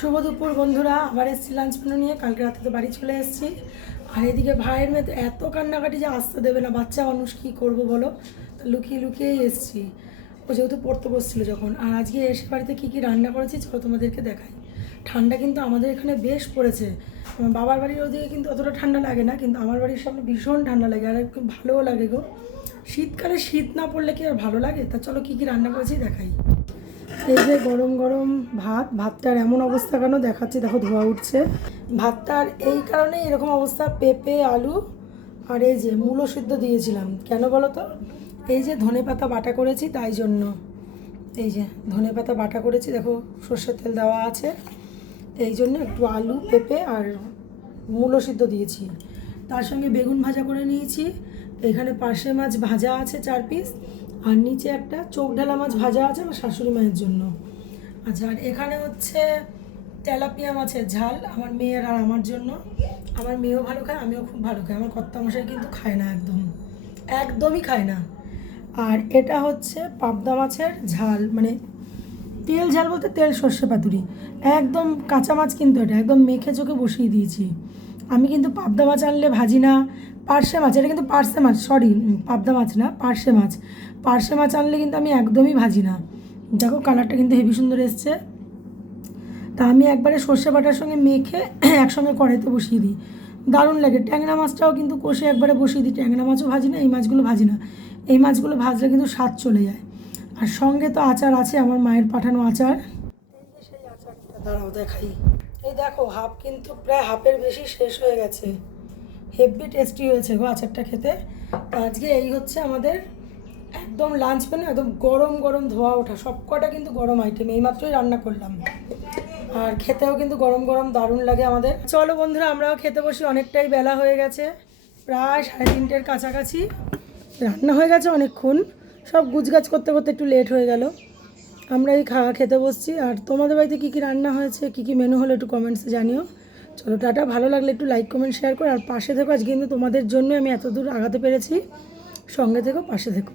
শুভ দুপুর বন্ধুরা, আবার এসেছি লাঞ্চ মেনু নিয়ে। কালকে রাতে তো বাড়ি চলে এসেছি। আর এদিকে ভাইয়ের মেয়ে এত কান্নাকাটি যে আসতে দেবে না, বাচ্চা মানুষ কী করবো বলো। তো লুকিয়ে লুকিয়েই এসেছি, ও যেহেতু পড়তে বসছিল যখন। আর আজকে এসে বাড়িতে কী কী রান্না করেছি চলো তোমাদেরকে দেখাই। ঠান্ডা কিন্তু আমাদের এখানে বেশ পড়েছে। আমার বাবার বাড়ির ওদিকে কিন্তু অতটা ঠান্ডা লাগে না, কিন্তু আমার বাড়ির সামনে ভীষণ ঠান্ডা লাগে, আর একটু ভালোও লাগে গো। শীতকালে শীত না পড়লে কি আর ভালো লাগে। তা চলো কী কী রান্না করেছি দেখাই। এই যে গরম গরম ভাতটার এমন অবস্থা কেন দেখাচ্ছি, দেখো ধোয়া উঠছে। ভাতটার এই কারণে এরকম অবস্থা, পেঁপে আলু আর এই যে মূলো সিদ্ধ দিয়েছিলাম। কেন বলো তো, এই যে ধনেপাতা বাটা করেছি তাই জন্য। এই যে ধনেপাতা বাটা করেছি, দেখো সর্ষের তেল দেওয়া আছে, এই জন্য একটু আলু পেঁপে আর মূলো সিদ্ধ দিয়েছি। তার সঙ্গে বেগুন ভাজা করে নিয়েছি। এখানে পার্শে মাছ ভাজা আছে 4 পিস, আর নিচে একটা চোখ ঢালা মাছ ভাজা আছে আমার শাশুড়ি মায়ের জন্য। আচ্ছা, আর এখানে হচ্ছে তেলাপিয়া মাছের ঝাল আমার মেয়ের আর আমার জন্য। আমার মেয়েও ভালো খায়, আমিও খুব ভালো খাই। আমার কর্তামশাই কিন্তু খায় না, একদমই খায় না। আর এটা হচ্ছে পাবদা মাছের ঝাল, মানে তেল ঝাল বলতে তেল সর্ষে পাতুরি, একদম কাঁচা মাছ কিন্তু এটা একদম মেখে চোখে বসিয়ে দিয়েছি। আমি কিন্তু পাবদা মাছ আনলে ভাজি না, পার্শে মাছ, এটা কিন্তু পার্শে মাছ, সরি পাবদা মাছ না পার্শে মাছ। পার্শে মাছ আনলে কিন্তু আমি একদমই ভাজি না। দেখো কালারটা কিন্তু হেভি সুন্দর এসছে। তা আমি একবারে সর্ষে বাটার সঙ্গে মেখে একসঙ্গে কড়াইতে বসিয়ে দিই, দারুণ লাগে। ট্যাংরা মাছটাও কিন্তু কষে একবারে বসিয়ে দিই। ট্যাংরা মাছও ভাজি না, এই মাছগুলো ভাজি না। এই মাছগুলো ভাজলে কিন্তু স্বাদ চলে যায়। আর সঙ্গে তো আচার আছে, আমার মায়ের পাঠানো আচার। এই যে সেই আচারটা, দাঁড়াও দেখাই। এই দেখো হাফ কিন্তু প্রায় হাফের বেশি শেষ হয়ে গেছে। হেভি টেস্টি হয়েছে গো আচারটা খেতে। তো আজকে এই হচ্ছে আমাদের একদম লাঞ্চ মেনু, একদম গরম গরম ধোয়া ওঠা, সব কটা কিন্তু গরম আইটেম, এইমাত্রই রান্না করলাম। আর খেতেও কিন্তু গরম গরম দারুণ লাগে আমাদের। চলো বন্ধুরা আমরাও খেতে বসি, অনেকটাই বেলা হয়ে গেছে, প্রায় 3:30-এর কাছাকাছি। রান্না হয়ে গেছে অনেকক্ষণ, সব গুছগাছ করতে করতে একটু লেট হয়ে গেল। আমরা এই খেতে বসছি। আর তোমাদের বাড়িতে কী কী রান্না হয়েছে, কী কী মেনু হলো একটু কমেন্টসে জানিও। চলো টাটা, ভালো লাগলে একটু লাইক কমেন্ট শেয়ার করো, আর পাশে থেকো। আজকে কিন্তু তোমাদের জন্য আমি এত দূর আগাতে পেরেছি, সঙ্গে থেকো, পাশে থেকো।